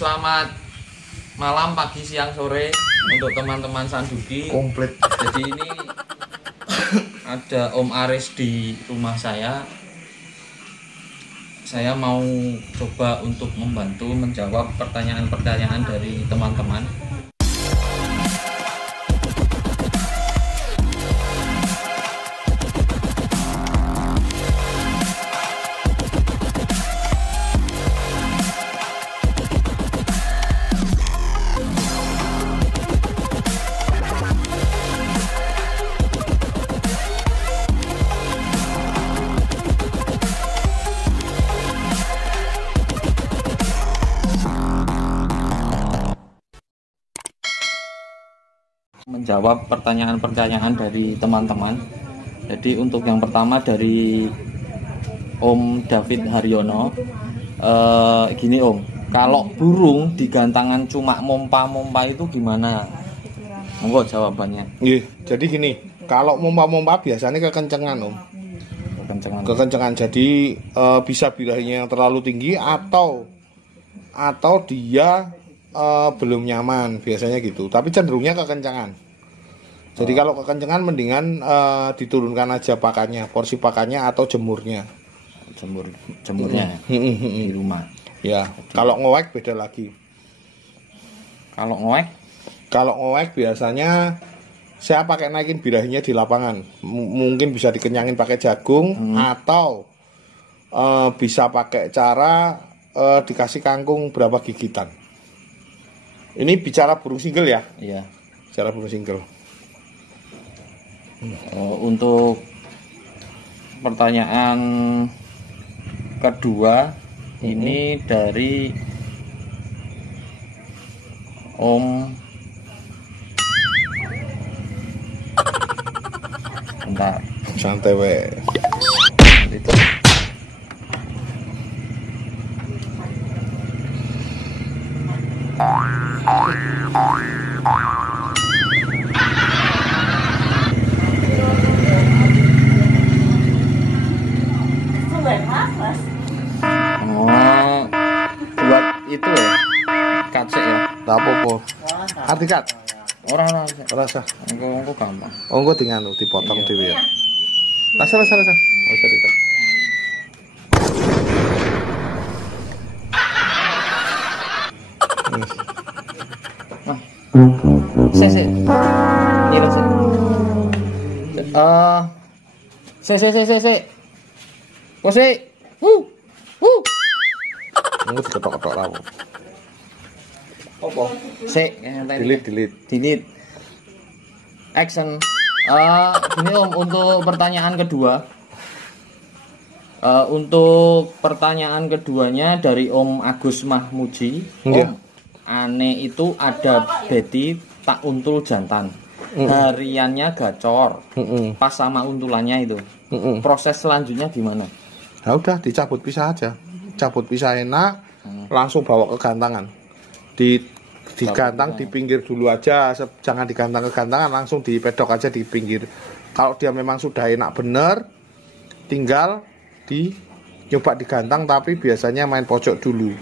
Selamat malam, pagi, siang, sore untuk teman-teman Sanduki. Komplit. Jadi ini ada Om Aris di rumah saya. Saya mau coba untuk membantu menjawab pertanyaan-pertanyaan dari teman-teman. Menjawab pertanyaan-pertanyaan dari teman-teman. Jadi untuk yang pertama dari Om David Haryono, gini Om, kalau burung di gantangan cuma mompa-mompa itu gimana? Monggo jawabannya. Iya, jadi gini, kalau mompa-mompa biasanya kekencengan Om. Kekencengan. Jadi bisa birahinya yang terlalu tinggi atau dia belum nyaman, biasanya gitu. Tapi cenderungnya kekencangan. Jadi kalau kekencangan mendingan diturunkan aja pakannya, porsi pakannya atau jemurnya. Jemurnya di rumah. Ya, kalau ngowek beda lagi. Kalau ngowek biasanya saya pakai naikin birahinya di lapangan. Mungkin bisa dikenyangin pakai jagung atau bisa pakai cara dikasih kangkung berapa gigitan. Ini bicara burung single ya? Iya. Bicara burung single. Untuk pertanyaan kedua, ini dari Om bentar. Santai we. Itu. Buat itu ya, kacek ya. Tak apa-apa. Arti kat. Orang Rasa. engko gampang. Oh, engko dinganu dipotong Iya. dhewe ya. Rasa. Oh, sorry. Se. Nyilet se. Se. Kose. Engko diketok-ketok ra. Apa? Se. Delete. Action. Gini Om, untuk pertanyaan kedua. Untuk pertanyaan keduanya dari Om Agus Mahmuji. Iya. Om, aneh itu ada beti tak untul jantan. Hariannya gacor. Pas sama untulannya itu. Proses selanjutnya gimana? Nah udah dicabut pisah aja. Cabut pisah enak, langsung bawa ke gantangan. Digantang di pinggir dulu aja, jangan digantang ke gantangan, langsung dipedok aja di pinggir. Kalau dia memang sudah enak bener, tinggal nyoba digantang, tapi biasanya main pojok dulu.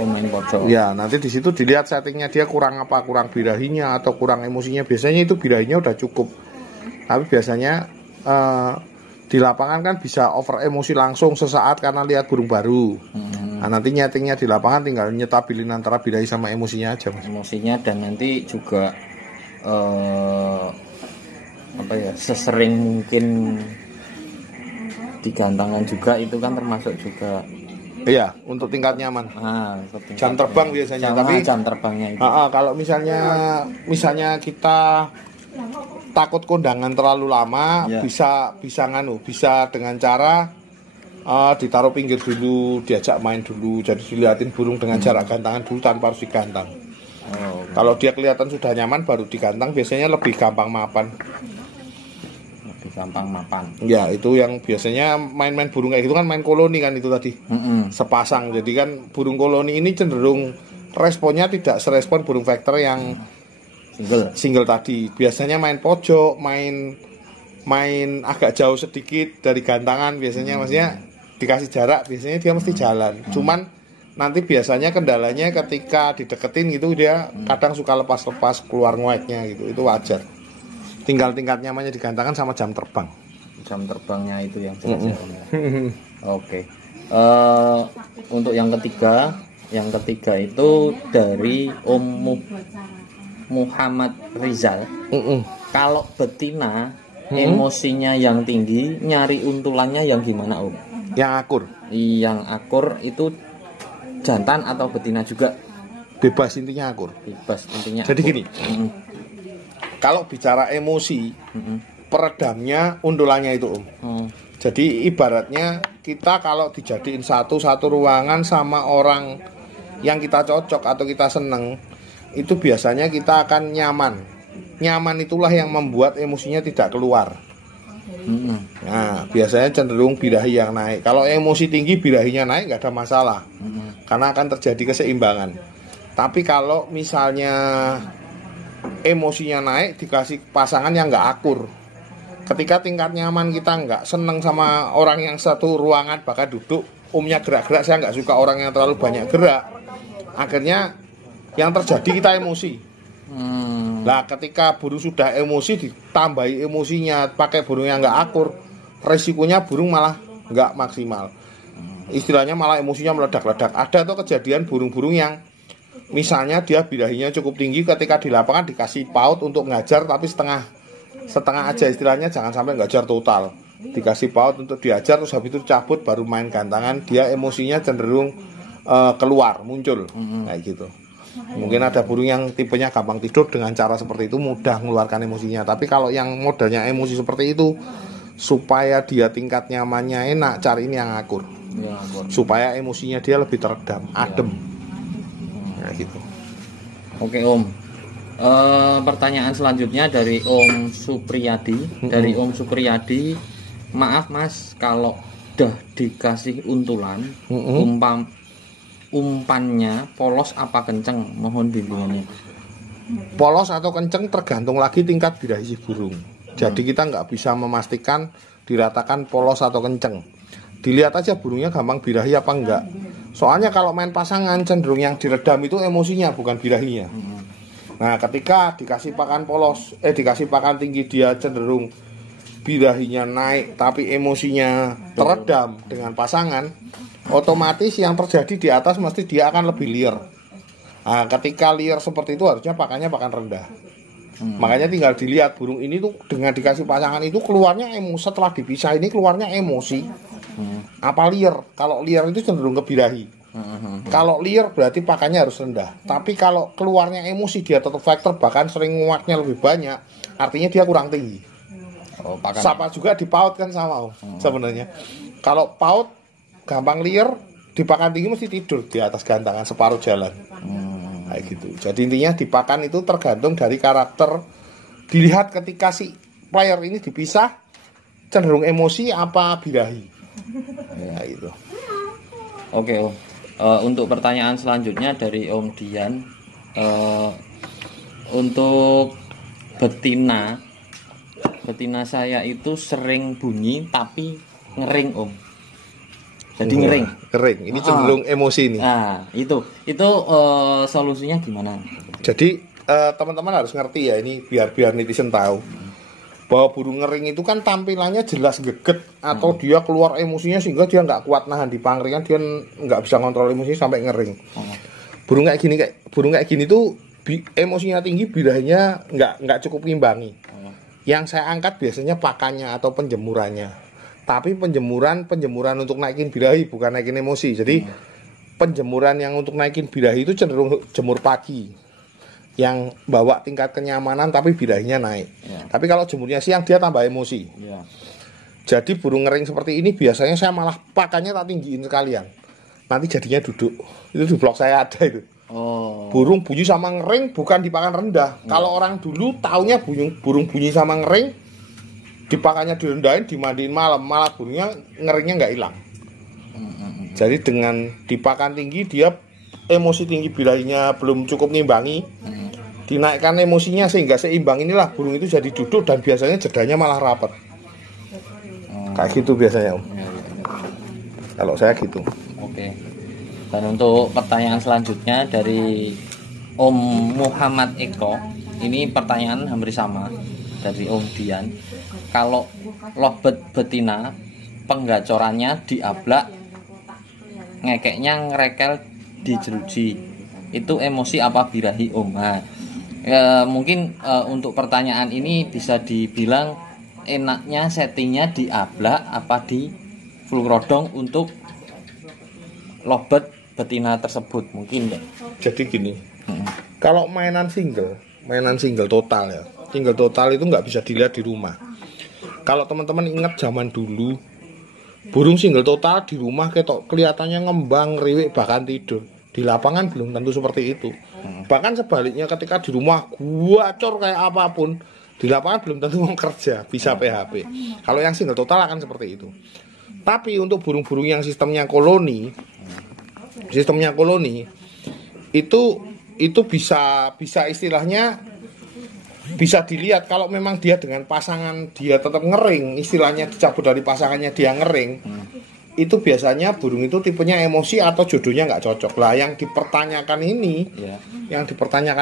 Oh, main pojok. Ya, nanti di situ dilihat settingnya dia kurang apa, kurang birahinya atau kurang emosinya. Biasanya itu birahinya udah cukup. Tapi biasanya di lapangan kan bisa over emosi langsung sesaat karena lihat burung baru. Nah, nanti nyetingnya di lapangan tinggal nyetabilin antara birahi sama emosinya aja, Mas. Emosinya dan nanti juga sesering mungkin digantangan juga, itu kan termasuk juga. Iya, untuk tingkat nyaman. Jam terbang biasanya, tapi jam terbangnya itu. Kalau misalnya kita takut kondangan terlalu lama, ya, bisa dengan cara ditaruh pinggir dulu, diajak main dulu, jadi dilihatin burung dengan jarak gantangan dulu tanpa harus digantang. Kalau dia kelihatan sudah nyaman baru digantang, biasanya lebih gampang mapan. Ya, itu yang biasanya main-main burung kayak gitu kan main koloni kan itu tadi. Sepasang. Jadi kan burung koloni ini cenderung responnya tidak serespon burung vector yang single tadi. Biasanya main pojok, main agak jauh sedikit dari gantangan biasanya, maksudnya dikasih jarak biasanya dia mesti jalan. Cuman nanti biasanya kendalanya ketika dideketin gitu dia kadang suka lepas-lepas keluar ngueknya gitu, itu wajar. Tinggal tingkat nyamannya digantungkan sama jam terbang. Jam terbangnya itu yang jelas ya Om ya. Oke. Untuk yang ketiga itu dari Om Muhammad Rizal. Kalau betina emosinya yang tinggi, nyari untulannya yang gimana Om? Yang akur. Yang akur itu jantan atau betina juga? Bebas, intinya akur. Bebas intinya. Jadi akur. gini, kalau bicara emosi, peredamnya untulannya itu Om. Jadi ibaratnya kita kalau dijadiin satu ruangan sama orang yang kita cocok atau kita seneng, itu biasanya kita akan nyaman. Nyaman itulah yang membuat emosinya tidak keluar. Nah, biasanya cenderung birahi yang naik. Kalau emosi tinggi, birahinya naik nggak ada masalah, karena akan terjadi keseimbangan. Tapi kalau misalnya emosinya naik dikasih pasangan yang nggak akur, ketika tingkat nyaman kita nggak seneng sama orang yang satu ruangan, bahkan duduk umumnya gerak-gerak, saya nggak suka orang yang terlalu banyak gerak, akhirnya yang terjadi kita emosi. Nah, ketika burung sudah emosi ditambahi emosinya pakai burung yang nggak akur, resikonya burung malah nggak maksimal. Istilahnya malah emosinya meledak-ledak. Ada tuh kejadian burung-burung yang misalnya dia birahinya cukup tinggi, ketika di lapangan dikasih paut untuk ngajar tapi setengah aja, istilahnya jangan sampai ngajar total. Dikasih paut untuk diajar terus habis itu cabut baru main gantangan, dia emosinya cenderung keluar, muncul kayak gitu. Mungkin ada burung yang tipenya gampang tidur, dengan cara seperti itu mudah mengeluarkan emosinya. Tapi kalau yang modelnya emosi seperti itu, supaya dia tingkat nyamannya enak, cari ini yang akur. Supaya emosinya dia lebih teredam, adem. Nah gitu. Oke Om. Pertanyaan selanjutnya dari Om Supriyadi. Dari Om Supriyadi, maaf Mas, kalau udah dikasih untulan, umpannya polos apa kenceng? Mohon bimbingannya. Polos atau kenceng tergantung lagi tingkat birahi si burung. Jadi kita nggak bisa memastikan diratakan polos atau kenceng. Dilihat aja burungnya gampang birahi apa enggak. Soalnya kalau main pasangan cenderung yang diredam itu emosinya, bukan birahinya. Nah, ketika dikasih pakan polos, dikasih pakan tinggi, dia cenderung birahinya naik tapi emosinya teredam dengan pasangan, otomatis yang terjadi di atas mesti dia akan lebih liar. Nah, ketika liar seperti itu harusnya pakannya pakan rendah. Makanya tinggal dilihat burung ini tuh dengan dikasih pasangan itu keluarnya emosi, setelah dipisah ini keluarnya emosi apa liar. Kalau liar itu cenderung ke birahi. Kalau liar berarti pakannya harus rendah. Tapi kalau keluarnya emosi dia tetap faktor, bahkan sering nguatnya lebih banyak, artinya dia kurang tinggi. Sama juga di paut kan sama sebenarnya. Kalau paut gampang liar, di pakan tinggi mesti tidur di atas gantangan separuh jalan. Kayak gitu. Jadi intinya di pakan itu tergantung dari karakter. Dilihat ketika si player ini dipisah, cenderung emosi apa birahi. Ya itu. Oke Om. Untuk pertanyaan selanjutnya dari Om Dian, untuk betina saya itu sering bunyi tapi ngering Om. Jadi ngering. Ini cenderung emosi nih. Nah, itu solusinya gimana? Jadi teman-teman harus ngerti ya, ini biar netizen tahu bahwa burung ngering itu kan tampilannya jelas geget atau dia keluar emosinya sehingga dia nggak kuat nahan di pangringan, dia nggak bisa kontrol emosinya sampai ngering. Burung kayak gini tuh emosinya tinggi, birahinya nggak cukup ngimbangi. Yang saya angkat biasanya pakannya atau penjemurannya. Tapi penjemuran untuk naikin birahi, bukan naikin emosi. Jadi penjemuran yang untuk naikin birahi itu cenderung jemur pagi, yang bawa tingkat kenyamanan tapi birahinya naik. Tapi kalau jemurnya siang dia tambah emosi. Jadi burung ngering seperti ini biasanya saya malah pakannya tak tinggiin sekalian, nanti jadinya duduk. Itu di blog saya ada itu. Burung bunyi sama ngering bukan di pakan rendah. Kalau orang dulu taunya burung bunyi sama ngering di pakannya direndahin, dimandiin malam, malah burungnya ngeringnya nggak hilang. Jadi dengan di pakan tinggi dia emosi tinggi, birahinya belum cukup ngimbangi, dinaikkan emosinya sehingga seimbang, inilah burung itu jadi duduk dan biasanya jedanya malah rapat. Kayak gitu biasanya Om. Kalau saya gitu. Oke. Dan untuk pertanyaan selanjutnya dari Om Muhammad Eko, ini pertanyaan hampir sama dari Om Dian. Kalau lobet betina penggacorannya diablak, ngekeknya ngerekel di jeruji, itu emosi apa birahi Om? Nah, mungkin untuk pertanyaan ini bisa dibilang enaknya settingnya diablak apa di full rodong untuk lobet betina tersebut mungkin ya. Jadi gini, kalau mainan single total ya, single total itu nggak bisa dilihat di rumah. Kalau teman-teman ingat zaman dulu, burung single total di rumah ketok kelihatannya ngembang, riwik, bahkan tidur. Di lapangan belum tentu seperti itu. Bahkan sebaliknya, ketika di rumah gacor kayak apapun, di lapangan belum tentu mau kerja, bisa PHP. Kalau yang single total akan seperti itu. Tapi untuk burung-burung yang sistemnya koloni itu bisa istilahnya bisa dilihat. Kalau memang dia dengan pasangan dia tetap ngering, istilahnya dicabut dari pasangannya dia ngering, itu biasanya burung itu tipenya emosi atau jodohnya nggak cocok. Lah yang dipertanyakan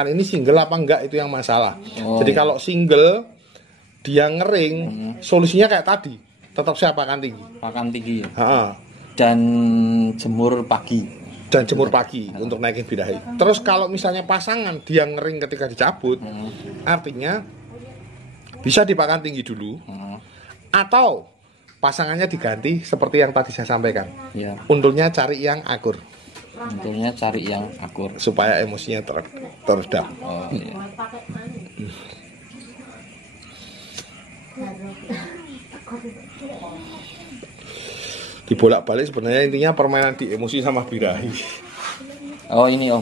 ini single apa enggak, itu yang masalah. Jadi kalau single dia ngering, solusinya kayak tadi, tetap saya pakan tinggi ya. Dan jemur pagi untuk naikin birahi. Terus kalau misalnya pasangan dia ngering ketika dicabut, artinya bisa dipakan tinggi dulu, atau pasangannya diganti seperti yang tadi saya sampaikan. Ya. Untungnya cari yang akur. Supaya emosinya teredam. Oh, iya. Dibolak-balik sebenarnya intinya permainan di emosi sama birahi. Oh ini Om.